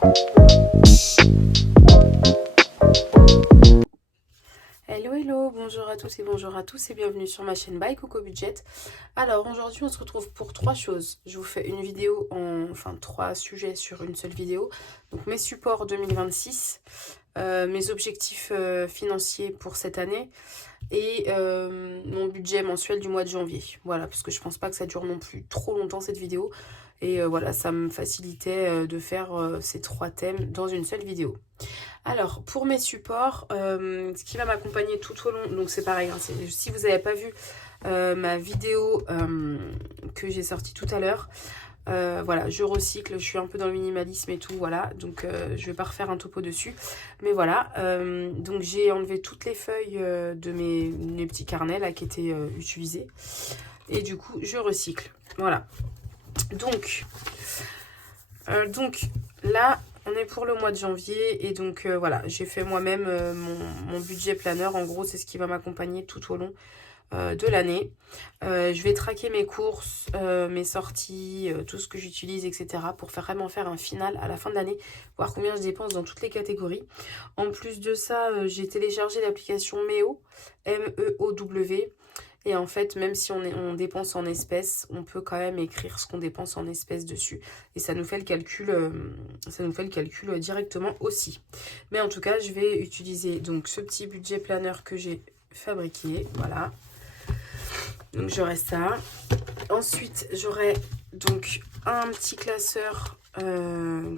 Hello hello, bonjour à tous et bienvenue sur ma chaîne By Coco Budget. Alors aujourd'hui on se retrouve pour trois choses. Je vous fais une vidéo trois sujets sur une seule vidéo. Donc mes supports 2026, mes objectifs financiers pour cette année et mon budget mensuel du mois de janvier. Voilà, parce que je pense pas que ça dure non plus trop longtemps cette vidéo. Et voilà, ça me facilitait de faire ces trois thèmes dans une seule vidéo. Alors, pour mes supports, ce qui va m'accompagner tout au long, donc c'est pareil, hein, si vous n'avez pas vu ma vidéo que j'ai sortie tout à l'heure, voilà, je recycle, je suis un peu dans le minimalisme et tout, voilà, donc je vais pas refaire un topo dessus, mais voilà, donc j'ai enlevé toutes les feuilles de mes petits carnets là qui étaient utilisés, et du coup je recycle, voilà. Donc là, on est pour le mois de janvier et donc voilà, j'ai fait moi-même mon budget planeur. En gros, c'est ce qui va m'accompagner tout au long de l'année. Je vais traquer mes courses, mes sorties, tout ce que j'utilise, etc. pour vraiment faire un final à la fin de l'année, voir combien je dépense dans toutes les catégories. En plus de ça, j'ai téléchargé l'application MEO, M-E-O-W. Et en fait, même si on dépense en espèces, on peut quand même écrire ce qu'on dépense en espèces dessus. Et ça nous fait le calcul, directement aussi. Mais en tout cas, je vais utiliser donc ce petit budget planeur que j'ai fabriqué. Voilà. Donc j'aurai ça. Ensuite, j'aurai donc un petit classeur.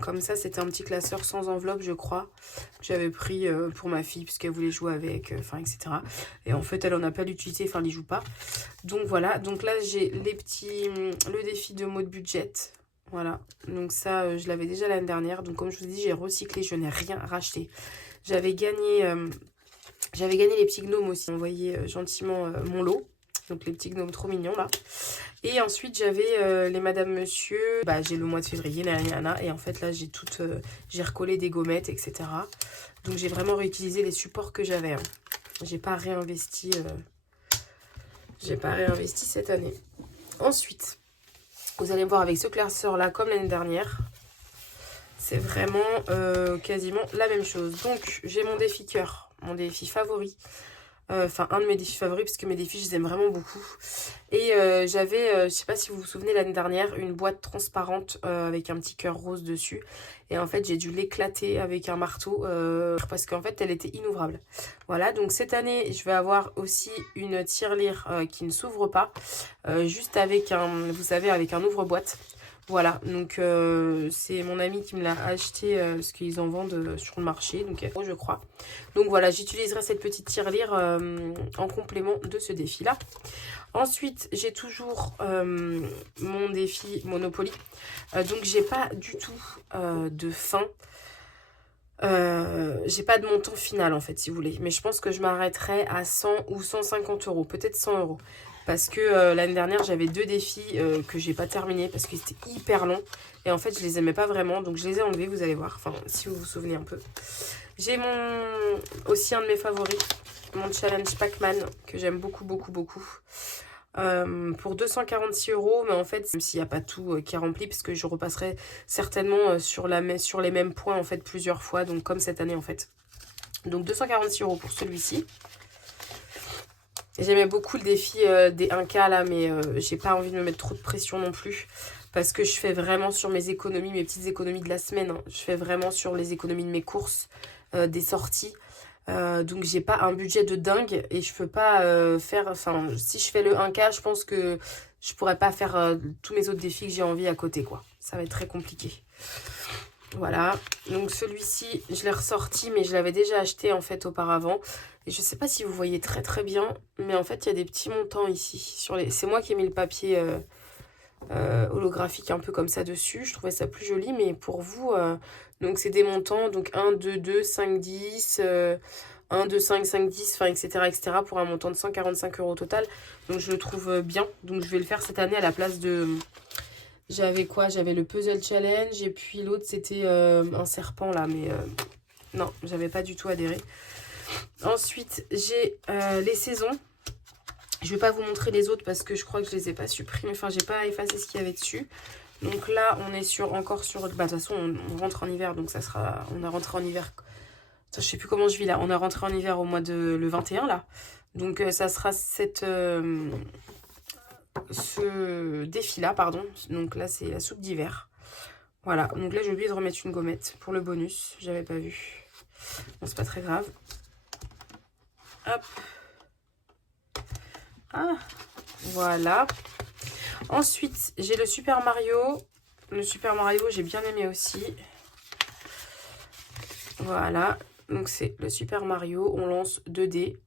Comme ça, c'était un petit classeur sans enveloppe, je crois, que j'avais pris pour ma fille, puisqu'elle voulait jouer avec, etc. Et en fait, elle en a pas l'utilité, elle n'y joue pas. Donc voilà, donc là, j'ai le défi de mode budget. Voilà, donc ça, je l'avais déjà l'année dernière. Donc comme je vous ai dit, j'ai recyclé, je n'ai rien racheté. J'avais gagné les petits gnomes aussi, envoyé gentiment mon lot. Donc les petits gnomes trop mignons là. Et ensuite j'avais les Madame Monsieur. Bah j'ai le mois de février, nanana. Et en fait là j'ai recollé des gommettes, etc. Donc j'ai vraiment réutilisé les supports que j'avais. Hein. J'ai pas réinvesti cette année. Ensuite, vous allez voir avec ce classeur là comme l'année dernière. C'est vraiment quasiment la même chose. Donc j'ai mon défi cœur, mon défi favori. Enfin un de mes défis favoris parce que mes défis je les aime vraiment beaucoup et j'avais je sais pas si vous vous souvenez l'année dernière une boîte transparente avec un petit cœur rose dessus et en fait j'ai dû l'éclater avec un marteau parce qu'en fait elle était inouvrable. Voilà, donc cette année je vais avoir aussi une tirelire qui ne s'ouvre pas, juste avec vous savez, avec un ouvre-boîte. Voilà, donc c'est mon ami qui me l'a acheté parce qu'ils en vendent sur le marché, donc je crois. Donc voilà, j'utiliserai cette petite tirelire en complément de ce défi-là. Ensuite, j'ai toujours mon défi Monopoly. Donc j'ai pas du tout de fin. J'ai pas de montant final en fait, si vous voulez. Mais je pense que je m'arrêterai à 100 ou 150 euros, peut-être 100 euros. Parce que l'année dernière, j'avais deux défis que j'ai pas terminés parce qu'ils étaient hyper longs. Et en fait, je les aimais pas vraiment. Donc, je les ai enlevés, vous allez voir. Enfin, si vous vous souvenez un peu. J'ai aussi un de mes favoris, mon challenge Pac-Man, que j'aime beaucoup, beaucoup, beaucoup. Pour 246 euros. Mais en fait, même s'il n'y a pas tout qui est rempli, parce que je repasserai certainement sur les mêmes points, en fait, plusieurs fois. Donc, comme cette année, en fait. Donc, 246 euros pour celui-ci. J'aimais beaucoup le défi des 1K là, mais j'ai pas envie de me mettre trop de pression non plus. Parce que je fais vraiment sur mes économies, mes petites économies de la semaine. Hein. Je fais vraiment sur les économies de mes courses, des sorties. Donc j'ai pas un budget de dingue et je peux pas faire... Enfin, si je fais le 1K, je pense que je pourrais pas faire tous mes autres défis que j'ai envie à côté, quoi. Ça va être très compliqué. Voilà, donc celui-ci, je l'ai ressorti, mais je l'avais déjà acheté en fait auparavant. Et je sais pas si vous voyez très très bien, mais en fait il y a des petits montants ici. C'est moi qui ai mis le papier holographique un peu comme ça dessus. Je trouvais ça plus joli, mais pour vous, donc c'est des montants, donc 1, 2, 2, 5, 10, 1, 2, 5, 5, 10, enfin etc., etc. pour un montant de 145 euros au total. Donc je le trouve bien, donc je vais le faire cette année à la place de... J'avais quoi? J'avais le Puzzle Challenge et puis l'autre c'était un serpent là, mais non, j'avais pas du tout adhéré. Ensuite, j'ai les saisons. Je vais pas vous montrer les autres parce que je crois que je les ai pas supprimés. Enfin, j'ai pas effacé ce qu'il y avait dessus. Donc là, on est encore sur... Bah, de toute façon, on rentre en hiver, donc ça sera... On a rentré en hiver... Attends, je sais plus comment je vis là. On a rentré en hiver au mois de... le 21 là. Donc ça sera ce défi-là, pardon. Donc là, c'est la soupe d'hiver. Voilà. Donc là, j'ai oublié de remettre une gommette pour le bonus. J'avais pas vu. Bon, c'est pas très grave. Hop. Ah, voilà. Ensuite, j'ai le Super Mario. Le Super Mario, j'ai bien aimé aussi. Voilà. Donc, c'est le Super Mario. On lance 2 dés.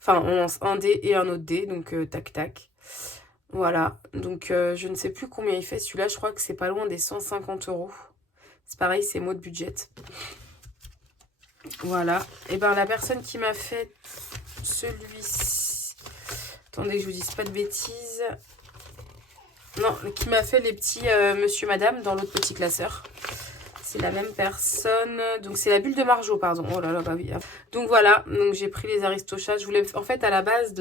Enfin, on lance un dé et un autre dé. Donc, tac, tac. Voilà. Donc, je ne sais plus combien il fait. Celui-là, je crois que c'est pas loin des 150 €. C'est pareil, c'est mode budget. Voilà. Et ben, la personne qui m'a fait celui-ci... Attendez que je vous dise pas de bêtises. Non, qui m'a fait les petits monsieur, madame dans l'autre petit classeur. C'est la même personne. Donc, c'est la bulle de Marjo, pardon. Oh là là, bah oui. Donc, voilà. Donc, j'ai pris les Aristochats. Je voulais... En fait, à la base,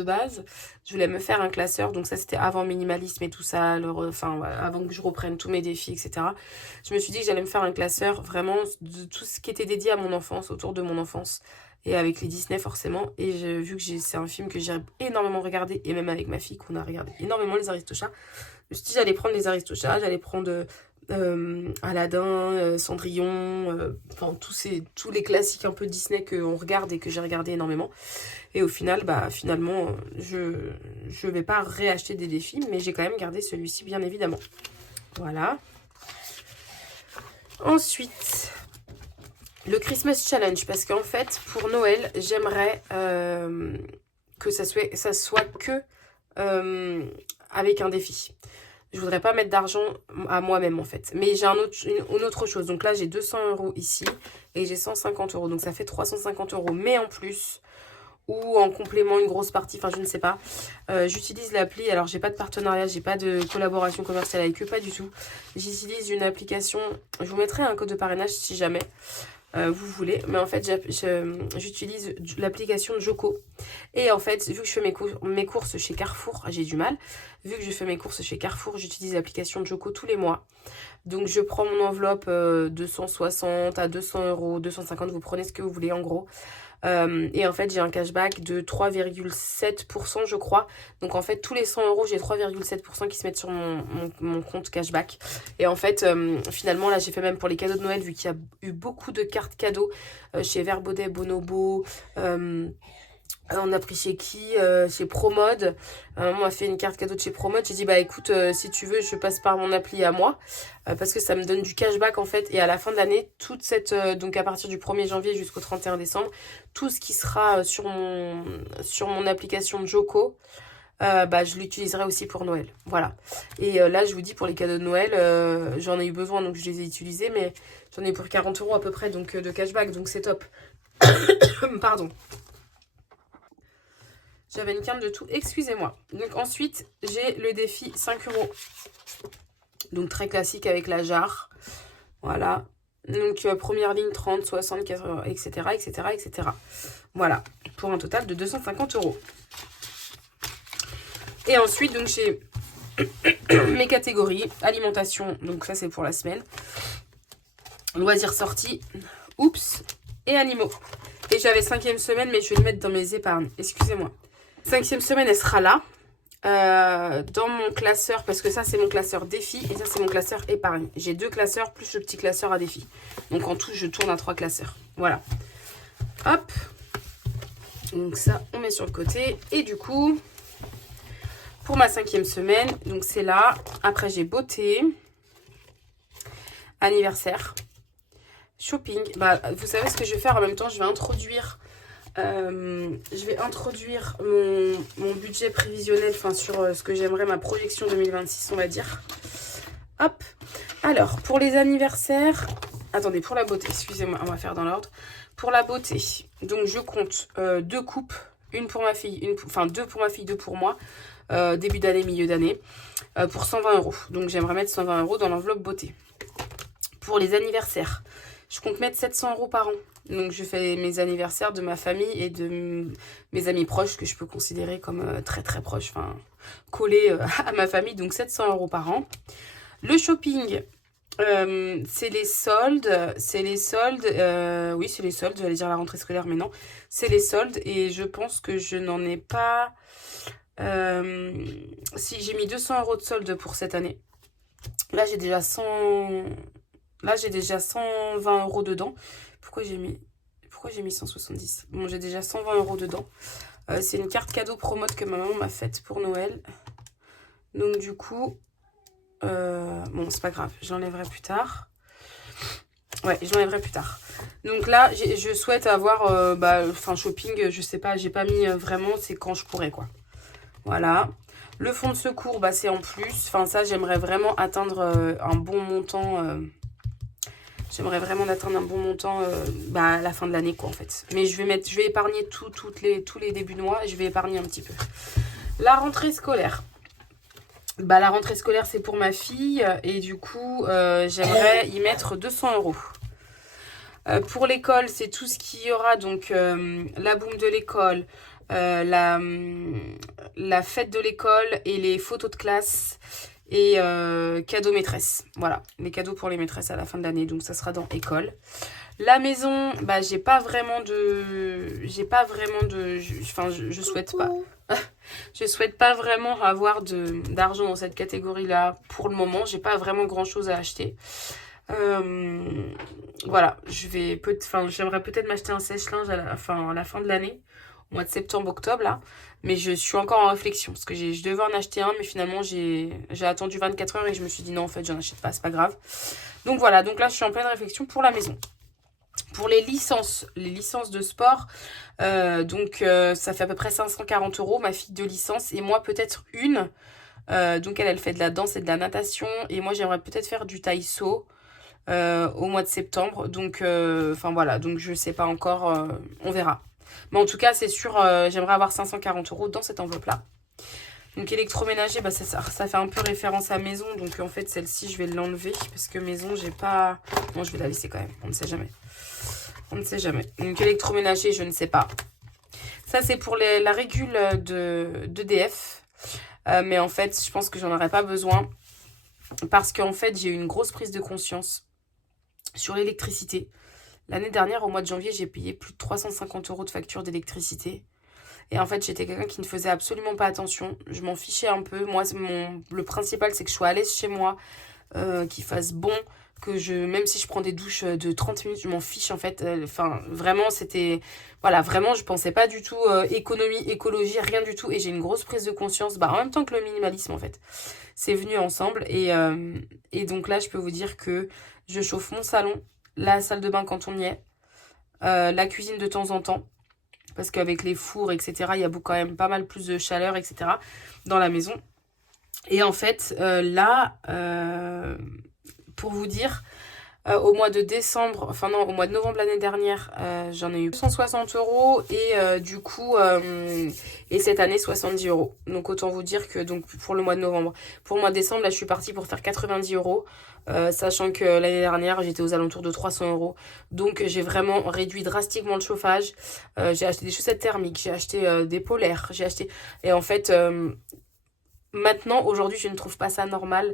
je voulais me faire un classeur. Donc, ça, c'était avant minimalisme et tout ça. Enfin, voilà, avant que je reprenne tous mes défis, etc. Je me suis dit que j'allais me faire un classeur vraiment de tout ce qui était dédié à mon enfance, autour de mon enfance. Et avec les Disney, forcément. Et vu que c'est un film que j'ai énormément regardé, et même avec ma fille, qu'on a regardé énormément les Aristochats, je me suis dit j'allais prendre les Aristochats, j'allais prendre Aladdin, Cendrillon, enfin tous les classiques un peu Disney qu'on regarde et que j'ai regardé énormément. Et au final, finalement, je vais pas réacheter des défis, mais j'ai quand même gardé celui-ci, bien évidemment. Voilà. Ensuite, le Christmas Challenge, parce qu'en fait, pour Noël, j'aimerais que ça soit que avec un défi. Je voudrais pas mettre d'argent à moi-même en fait. Mais j'ai une autre chose. Donc là, j'ai 200 € ici et j'ai 150 €. Donc ça fait 350 €. Mais en plus, ou en complément, une grosse partie, enfin je ne sais pas. J'utilise l'appli. Alors j'ai pas de partenariat, j'ai pas de collaboration commerciale avec eux, pas du tout. J'utilise une application. Je vous mettrai un code de parrainage si jamais. Vous voulez, mais en fait j'utilise l'application Joko et en fait vu que je fais mes courses chez Carrefour, j'ai du mal, vu que je fais mes courses chez Carrefour, j'utilise l'application Joko tous les mois, donc je prends mon enveloppe de 160 à 200 €, 250, vous prenez ce que vous voulez en gros. Et en fait j'ai un cashback de 3,7% je crois. Donc en fait tous les 100 €, j'ai 3,7% qui se mettent sur mon compte cashback. Et en fait finalement là j'ai fait même pour les cadeaux de Noël, vu qu'il y a eu beaucoup de cartes cadeaux chez Verbaudet, Bonobo, on a pris chez qui chez Promode. On m'a fait une carte cadeau de chez Promode. J'ai dit bah écoute, si tu veux je passe par mon appli à moi, parce que ça me donne du cashback en fait. Et à la fin de l'année, toute cette donc à partir du 1er janvier jusqu'au 31 décembre, tout ce qui sera sur mon application Joko, je l'utiliserai aussi pour Noël. Voilà. Et là je vous dis, pour les cadeaux de Noël, j'en ai eu besoin, donc je les ai utilisés, mais j'en ai eu pour 40 € à peu près donc de cashback, donc c'est top. Pardon. J'avais une quinte de tout, excusez-moi. Donc ensuite, j'ai le défi 5 €. Donc très classique avec la jarre. Voilà. Donc première ligne 30, 60, 80, etc., etc., etc. Voilà. Pour un total de 250 €. Et ensuite, donc j'ai mes catégories. Alimentation, donc ça c'est pour la semaine. Loisirs sortis. Oups. Et animaux. Et j'avais 5e semaine, mais je vais le mettre dans mes épargnes. Excusez-moi. 5e semaine, elle sera là. Dans mon classeur, parce que ça c'est mon classeur défi et ça c'est mon classeur épargne. J'ai 2 classeurs plus le petit classeur à défi. Donc en tout je tourne à 3 classeurs. Voilà. Hop. Donc ça on met sur le côté. Et du coup, pour ma 5e semaine, donc c'est là. Après j'ai beauté, anniversaire, shopping. Vous savez ce que je vais faire en même temps, je vais introduire mon budget prévisionnel, enfin sur ce que j'aimerais, ma projection 2026 on va dire. Hop. Alors pour les anniversaires, attendez, pour la beauté, excusez-moi, on va faire dans l'ordre. Pour la beauté, donc je compte 2 coupes, une pour ma fille, 2 pour ma fille, 2 pour moi, début d'année, milieu d'année, pour 120 €. Donc j'aimerais mettre 120 € dans l'enveloppe beauté. Pour les anniversaires, je compte mettre 700 € par an. Donc je fais mes anniversaires de ma famille et de mes amis proches, que je peux considérer comme très très proches, enfin collés à ma famille. Donc 700 € par an. Le shopping, c'est les soldes. Oui, c'est les soldes. J'allais dire la rentrée scolaire, mais non. C'est les soldes. Et je pense que je n'en ai pas... si, j'ai mis 200 € de solde pour cette année. Là, j'ai déjà 100... Là, j'ai déjà 120 € dedans. Pourquoi j'ai mis 170? Bon, j'ai déjà 120 € dedans. C'est une carte cadeau promote que ma maman m'a faite pour Noël. Donc, du coup... bon, c'est pas grave. Je l'enlèverai plus tard. Ouais, je l'enlèverai plus tard. Donc là, je souhaite avoir... shopping, je sais pas. J'ai pas mis vraiment... C'est quand je pourrais, quoi. Voilà. Le fonds de secours, bah, c'est en plus. Enfin, ça, j'aimerais vraiment atteindre un bon montant... J'aimerais vraiment atteindre un bon montant à la fin de l'année, quoi, en fait. Mais je vais épargner tous les débuts de mois. Je vais épargner un petit peu. La rentrée scolaire. Bah, la rentrée scolaire, c'est pour ma fille. Et du coup, j'aimerais y mettre 200 €. Pour l'école, c'est tout ce qu'il y aura. Donc, la boum de l'école, la fête de l'école et les photos de classe. Et cadeaux maîtresse. Voilà, les cadeaux pour les maîtresses à la fin de l'année. Donc, ça sera dans école. La maison, bah, j'ai pas vraiment de... je souhaite pas. Je souhaite pas vraiment avoir d'argent dans cette catégorie-là pour le moment. J'ai pas vraiment grand-chose à acheter. Voilà, j'aimerais peut-être m'acheter un sèche-linge à la fin de l'année. Au mois de septembre-octobre, là. Mais je suis encore en réflexion. Parce que je devais en acheter un, mais finalement, j'ai attendu 24 heures et je me suis dit non, en fait, j'en achète pas, c'est pas grave. Donc voilà, donc là, je suis en pleine réflexion pour la maison. Pour les licences de sport, ça fait à peu près 540 €, ma fille 2 licences, et moi peut-être une. Donc elle fait de la danse et de la natation, et moi j'aimerais peut-être faire du taïso au mois de septembre. Donc, voilà, donc je sais pas encore, on verra. Mais en tout cas, c'est sûr, j'aimerais avoir 540 € dans cette enveloppe-là. Donc électroménager, bah, ça fait un peu référence à maison. Donc en fait, celle-ci, je vais l'enlever. Parce que maison, j'ai pas... Bon, je vais la laisser quand même. On ne sait jamais. On ne sait jamais. Donc électroménager, je ne sais pas. Ça, c'est pour la régule d'EDF. Mais en fait, je pense que j'en aurais pas besoin. Parce qu'en fait, j'ai eu une grosse prise de conscience sur l'électricité. L'année dernière, au mois de janvier, j'ai payé plus de 350 € de facture d'électricité. Et en fait, j'étais quelqu'un qui ne faisait absolument pas attention. Je m'en fichais un peu. Moi, le principal, c'est que je sois à l'aise chez moi, qu'il fasse bon, même si je prends des douches de 30 minutes, je m'en fiche en fait. Vraiment, c'était... Voilà, vraiment, je pensais pas du tout économie, écologie, rien du tout. Et j'ai une grosse prise de conscience, en même temps que le minimalisme en fait. C'est venu ensemble. Et donc là, je peux vous dire que je chauffe mon salon, la salle de bain quand on y est, la cuisine de temps en temps. Parce qu'avec les fours, etc., il y a quand même pas mal plus de chaleur, etc., dans la maison. Et en fait, pour vous dire, au mois de décembre, au mois de novembre l'année dernière, j'en ai eu 160 € et du coup, et cette année 70 €. Donc autant vous dire que pour le mois de novembre. Pour le mois de décembre, là je suis partie pour faire 90 €, sachant que l'année dernière j'étais aux alentours de 300 €. Donc j'ai vraiment réduit drastiquement le chauffage. J'ai acheté des chaussettes thermiques, j'ai acheté des polaires, j'ai acheté... Et en fait, maintenant, aujourd'hui, je ne trouve pas ça normal.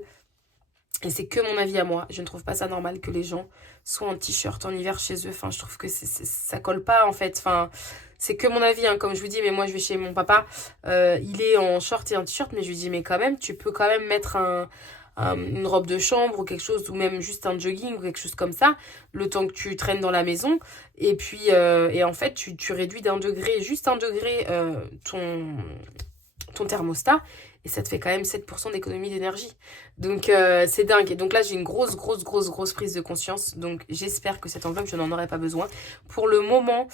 Et c'est que mon avis à moi. Je ne trouve pas ça normal que les gens soient en t-shirt en hiver chez eux. Enfin, je trouve que ça colle pas, en fait. Enfin, c'est que mon avis, hein. Comme je vous dis, mais moi, je vais chez mon papa. Il est en short et en t-shirt. Mais je lui dis, mais quand même, tu peux quand même mettre une robe de chambre ou quelque chose. Ou même juste un jogging ou quelque chose comme ça. Le temps que tu traînes dans la maison. Et puis, et en fait, tu réduis d'un degré, juste 1 degré, ton thermostat. Et ça te fait quand même 7% d'économie d'énergie. Donc, c'est dingue. Et donc là, j'ai une grosse prise de conscience. Donc, j'espère que cette enveloppe, je n'en aurai pas besoin. Pour le moment,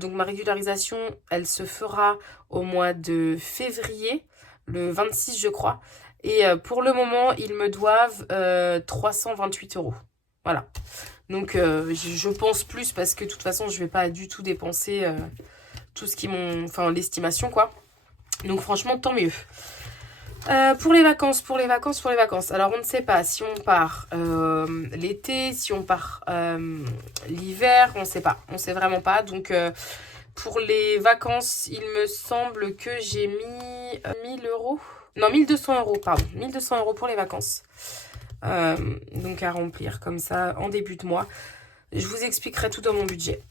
donc ma régularisation, elle se fera au mois de février, le 26, je crois. Et pour le moment, ils me doivent 328 €. Voilà. Donc, je pense plus parce que de toute façon, je ne vais pas du tout dépenser tout ce qui m'ont... Enfin, l'estimation, quoi. Donc, franchement, tant mieux. Pour les vacances. Alors, on ne sait pas si on part l'été, si on part l'hiver, on ne sait pas. On ne sait vraiment pas. Donc, pour les vacances, il me semble que j'ai mis 1000 €. Non, 1200 €, pardon. 1200 € pour les vacances. Donc à remplir comme ça en début de mois. Je vous expliquerai tout dans mon budget.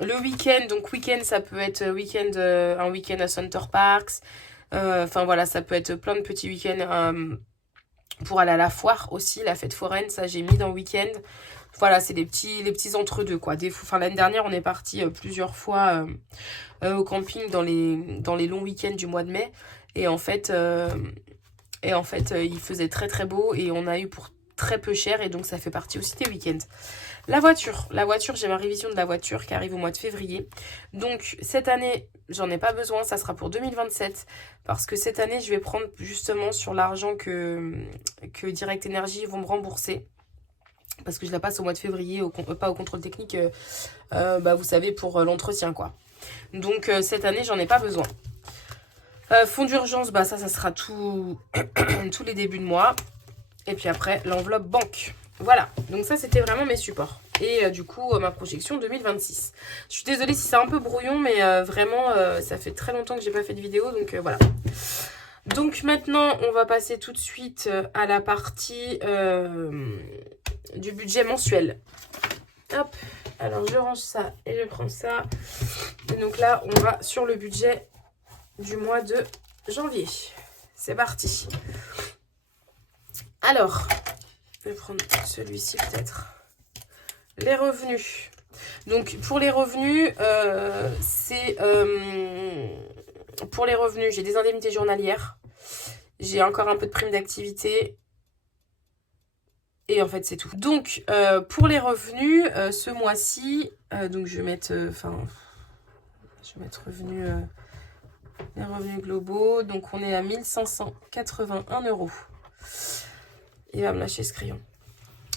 Le week-end, donc week-end ça peut être un week-end à Center Parks. Enfin voilà, ça peut être plein de petits week-ends pour aller à la foire aussi, la fête foraine, ça j'ai mis dans le week-end. Voilà, c'est les petits entre-deux quoi. L'année dernière on est parti plusieurs fois au camping dans les longs week-ends du mois de mai. Et en fait, il faisait très très beau et on a eu pour très peu cher et donc ça fait partie aussi des week-ends. La voiture, j'ai ma révision de la voiture qui arrive au mois de février. Donc cette année, j'en ai pas besoin, ça sera pour 2027 parce que cette année, je vais prendre justement sur l'argent que Direct Energy vont me rembourser. Parce que je la passe au mois de février, pas au contrôle technique, vous savez, pour l'entretien quoi. Donc cette année, j'en ai pas besoin. Fonds d'urgence, ça sera tous les débuts de mois. Et puis après, l'enveloppe banque. Voilà, donc ça c'était vraiment mes supports. Et du coup, ma projection 2026. Je suis désolée si c'est un peu brouillon, mais vraiment, ça fait très longtemps que j'ai pas fait de vidéo, donc voilà. Donc maintenant, on va passer tout de suite à la partie du budget mensuel. Hop, alors je range ça et je prends ça. Et donc là, on va sur le budget du mois de janvier. C'est parti. Alors, je vais prendre celui-ci peut-être. Les revenus. Donc, pour les revenus, pour les revenus, j'ai des indemnités journalières. J'ai encore un peu de prime d'activité. Et en fait, c'est tout. Donc, pour les revenus, ce mois-ci, donc je vais mettre, revenus, les revenus globaux. Donc, on est à 1581 €. Il va me lâcher ce crayon.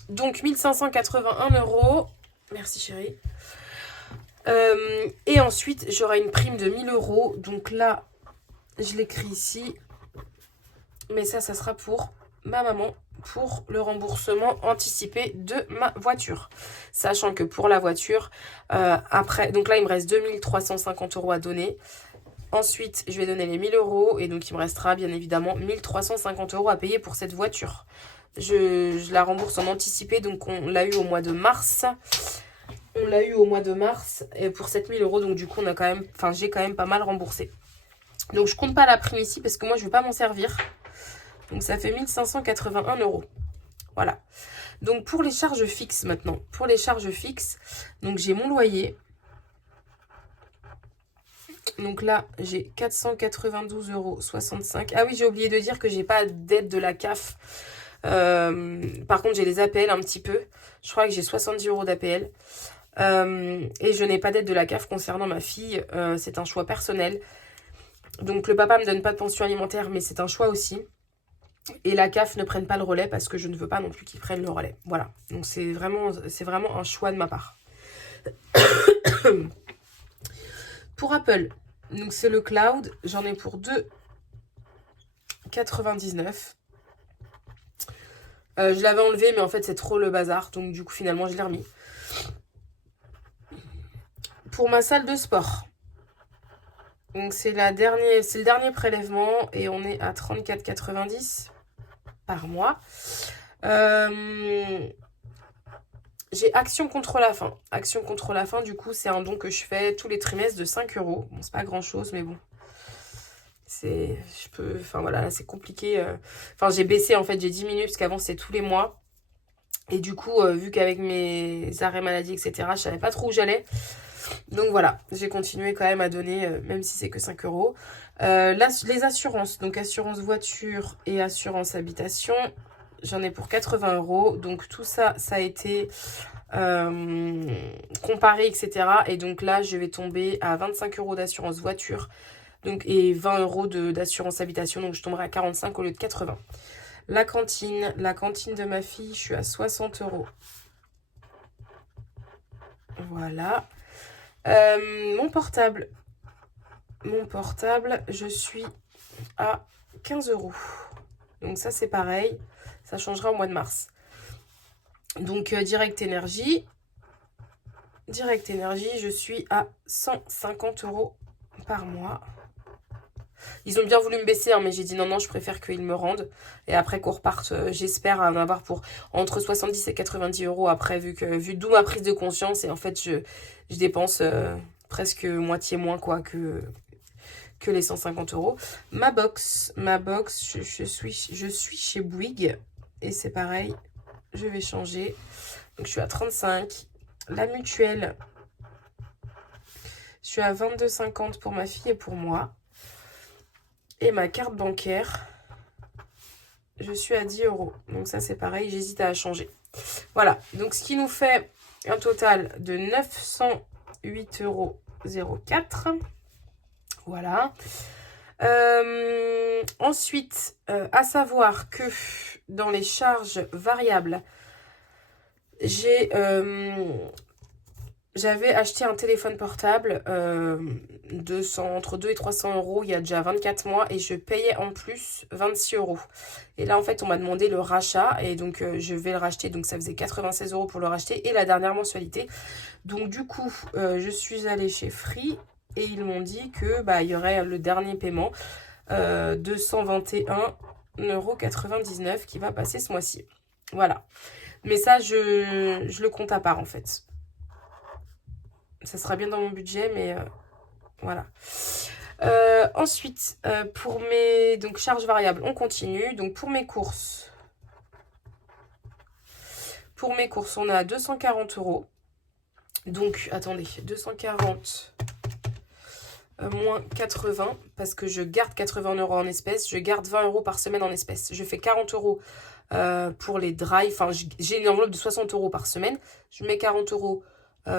Donc 1581 €. Merci chérie. Et ensuite, j'aurai une prime de 1000 €. Donc là, je l'écris ici. Mais ça sera pour ma maman, pour le remboursement anticipé de ma voiture. Sachant que pour la voiture, après, donc là, il me reste 2350 € à donner. Ensuite, je vais donner les 1000 € et donc il me restera bien évidemment 1350 € à payer pour cette voiture. Je la rembourse en anticipé, donc on l'a eu au mois de mars. Et pour 7000 €, donc du coup j'ai quand même pas mal remboursé. Donc je compte pas la prime ici parce que moi je vais pas m'en servir. Donc ça fait 1581 €. Voilà. Donc pour les charges fixes maintenant. Pour les charges fixes, donc j'ai mon loyer. Donc là, j'ai 492,65 €. Ah oui, j'ai oublié de dire que j'ai pas d'aide de la CAF. Par contre, j'ai les APL un petit peu. Je crois que j'ai 70 € d'APL. Et je n'ai pas d'aide de la CAF concernant ma fille. C'est un choix personnel. Donc le papa me donne pas de pension alimentaire, mais c'est un choix aussi. Et la CAF ne prenne pas le relais parce que je ne veux pas non plus qu'ils prennent le relais. Voilà. Donc c'est vraiment un choix de ma part. Pour Apple, donc c'est le cloud. J'en ai pour 2,99 €. Je l'avais enlevé, mais en fait c'est trop le bazar. Donc du coup finalement je l'ai remis. Pour ma salle de sport. Donc c'est le dernier prélèvement et on est à 34,90 € par mois. J'ai Action contre la faim. Action contre la faim, du coup, c'est un don que je fais tous les trimestres de 5 €. Bon, c'est pas grand chose, mais bon. Voilà, c'est compliqué. J'ai baissé, en fait, j'ai diminué, parce qu'avant, c'était tous les mois. Et du coup, vu qu'avec mes arrêts maladie, etc., je savais pas trop où j'allais. Donc voilà, j'ai continué quand même à donner, même si c'est que 5 €. Les assurances, donc assurance voiture et assurance habitation, j'en ai pour 80 €. Donc tout ça, ça a été comparé, etc. Et donc là, je vais tomber à 25 € d'assurance voiture et 20 € d'assurance habitation. Donc je tomberai à 45 € au lieu de 80. La cantine de ma fille, je suis à 60 €. Voilà. Mon portable, je suis à 15 €. Donc ça, c'est pareil. Ça changera au mois de mars. Donc, Direct Energy, je suis à 150 € par mois. Ils ont bien voulu me baisser, hein, mais j'ai dit non, non, je préfère qu'ils me rendent. Et après qu'on reparte, j'espère en avoir pour entre 70 et 90 euros après, vu d'où ma prise de conscience. Et en fait, je dépense presque moitié moins quoi que les 150 euros. Ma box, je suis chez Bouygues. Et c'est pareil, je vais changer. Donc je suis à 35. La mutuelle, je suis à 22,50 pour ma fille et pour moi. Et ma carte bancaire, je suis à 10 euros. Donc ça c'est pareil, j'hésite à changer. Voilà, donc ce qui nous fait un total de 908,04 euros. Voilà. Ensuite, à savoir que dans les charges variables, j'avais acheté un téléphone portable entre 2 et 300 euros il y a déjà 24 mois et je payais en plus 26 euros. Et là, en fait, on m'a demandé le rachat et donc je vais le racheter. Donc, ça faisait 96 euros pour le racheter et la dernière mensualité. Donc, du coup, je suis allée chez Free et ils m'ont dit que il y aurait le dernier paiement, 221,99 € qui va passer ce mois-ci. Voilà. Mais ça, je le compte à part en fait. Ça sera bien dans mon budget, mais voilà. Ensuite, pour mes charges variables, on continue. Donc pour mes courses, on est à 240 euros. Donc, attendez, 240 moins 80, parce que je garde 80 euros en espèces. Je garde 20 euros par semaine en espèces. Je fais 40 euros pour les drives. Enfin, j'ai une enveloppe de 60 euros par semaine. Je mets 40 euros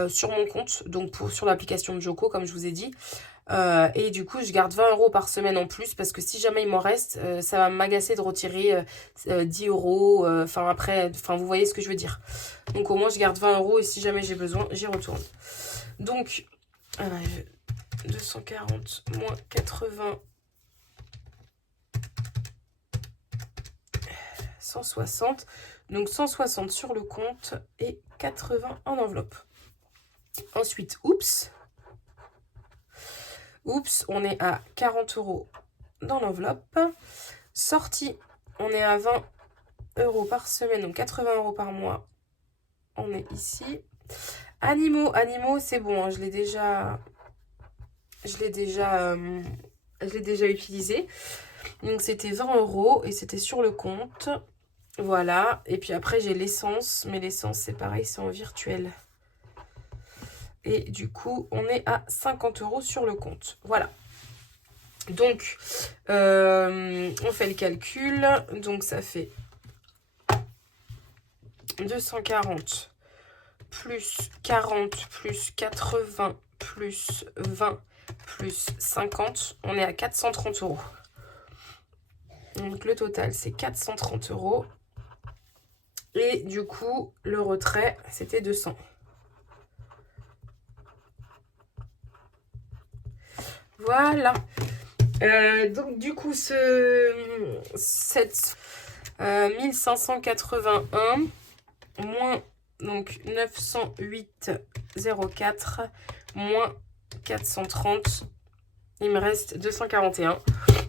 sur mon compte, donc sur l'application de Joko, comme je vous ai dit. Et du coup, je garde 20 euros par semaine en plus, parce que si jamais il m'en reste, ça va m'agacer de retirer 10 euros. Après, vous voyez ce que je veux dire. Donc au moins, je garde 20 euros et si jamais j'ai besoin, j'y retourne. Donc, 240 moins 80, 160. Donc 160 sur le compte et 80 en enveloppe. Ensuite, oups, on est à 40 euros dans l'enveloppe. Sortie, on est à 20 euros par semaine, donc 80 euros par mois. On est ici. Animaux, c'est bon, hein, je l'ai déjà utilisé. Donc c'était 20 euros et c'était sur le compte. Voilà. Et puis après j'ai l'essence, mais l'essence c'est pareil, c'est en virtuel. Et du coup, on est à 50 euros sur le compte. Voilà. Donc, on fait le calcul. Donc, ça fait 240 plus 40 plus 80 plus 20 plus 50. On est à 430 euros. Donc, le total, c'est 430 euros. Et du coup, le retrait, c'était 200. Voilà. Donc du coup, 1581 moins donc 908,04 moins 430, il me reste 241.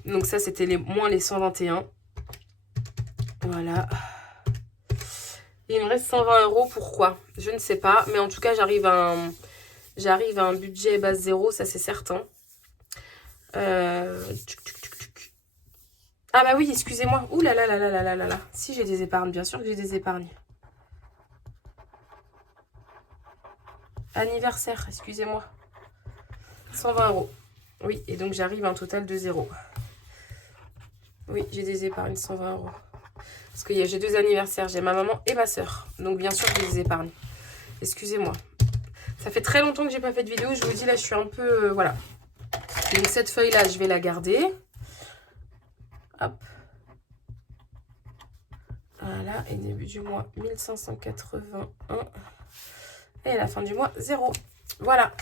Donc ça, c'était moins les 121. Voilà. Il me reste 120 euros. Pourquoi? Je ne sais pas. Mais en tout cas, j'arrive à un budget base zéro, ça c'est certain. Ah bah oui, excusez-moi. Ouh là là là là là là là là. Si j'ai des épargnes, bien sûr que j'ai des épargnes. Anniversaire, excusez-moi. 120 euros. Oui, et donc j'arrive à un total de 0. Oui, j'ai des épargnes, 120 euros. Parce que j'ai 2 anniversaires, j'ai ma maman et ma soeur. Donc bien sûr que j'ai des épargnes. Excusez-moi. Ça fait très longtemps que j'ai pas fait de vidéo. Je vous dis là, je suis un peu... voilà. Donc cette feuille-là, je vais la garder. Hop. Voilà, et début du mois, 1581. Et à la fin du mois, 0. Voilà.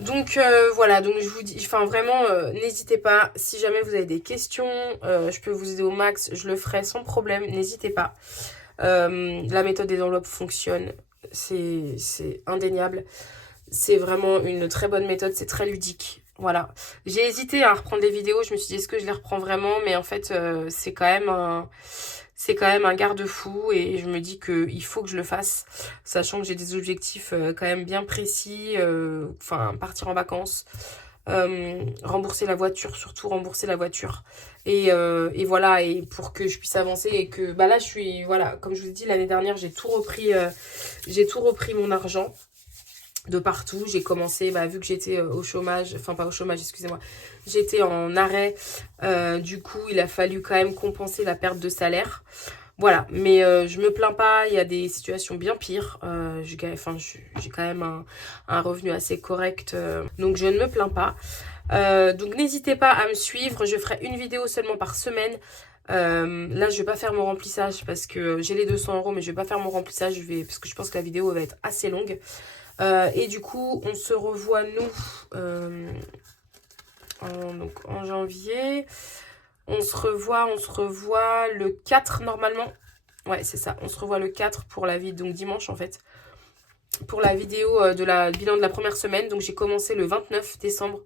Donc voilà, donc je vous dis, vraiment, n'hésitez pas. Si jamais vous avez des questions, je peux vous aider au max, je le ferai sans problème. N'hésitez pas. La méthode des enveloppes fonctionne. C'est indéniable. C'est vraiment une très bonne méthode, c'est très ludique. Voilà. J'ai hésité à reprendre les vidéos. Je me suis dit, est-ce que je les reprends vraiment? Mais en fait, c'est quand même un garde-fou et je me dis qu'il faut que je le fasse, sachant que j'ai des objectifs quand même bien précis, enfin partir en vacances, rembourser la voiture, surtout rembourser la voiture. Et voilà, et pour que je puisse avancer et que bah là je suis, voilà, comme je vous ai dit, l'année dernière j'ai tout repris mon argent de partout. J'ai commencé, bah, vu que j'étais au chômage, enfin pas au chômage, excusez-moi, j'étais en arrêt, du coup il a fallu quand même compenser la perte de salaire. Voilà, mais je me plains pas, il y a des situations bien pires. J'ai quand même un revenu assez correct, donc je ne me plains pas. Donc n'hésitez pas à me suivre, je ferai une vidéo seulement par semaine. Là, je vais pas faire mon remplissage parce que j'ai les 200 €, mais je vais pas faire mon remplissage parce que je pense que la vidéo va être assez longue. Et du coup, on se revoit, nous, donc en janvier. On se revoit le 4 normalement. Ouais, c'est ça. On se revoit le 4 pour la vidéo, donc dimanche en fait. Pour la vidéo de la bilan de la première semaine. Donc j'ai commencé le 29 décembre.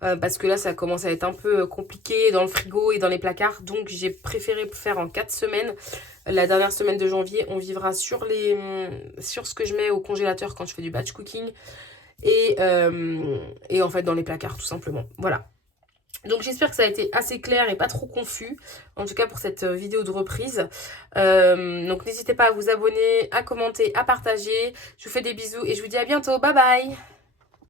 Parce que là, ça commence à être un peu compliqué dans le frigo et dans les placards. Donc j'ai préféré faire en 4 semaines. La dernière semaine de janvier, on vivra sur ce que je mets au congélateur quand je fais du batch cooking. Et en fait dans les placards tout simplement. Voilà. Donc j'espère que ça a été assez clair et pas trop confus, en tout cas pour cette vidéo de reprise. Donc n'hésitez pas à vous abonner, à commenter, à partager. Je vous fais des bisous et je vous dis à bientôt, bye bye.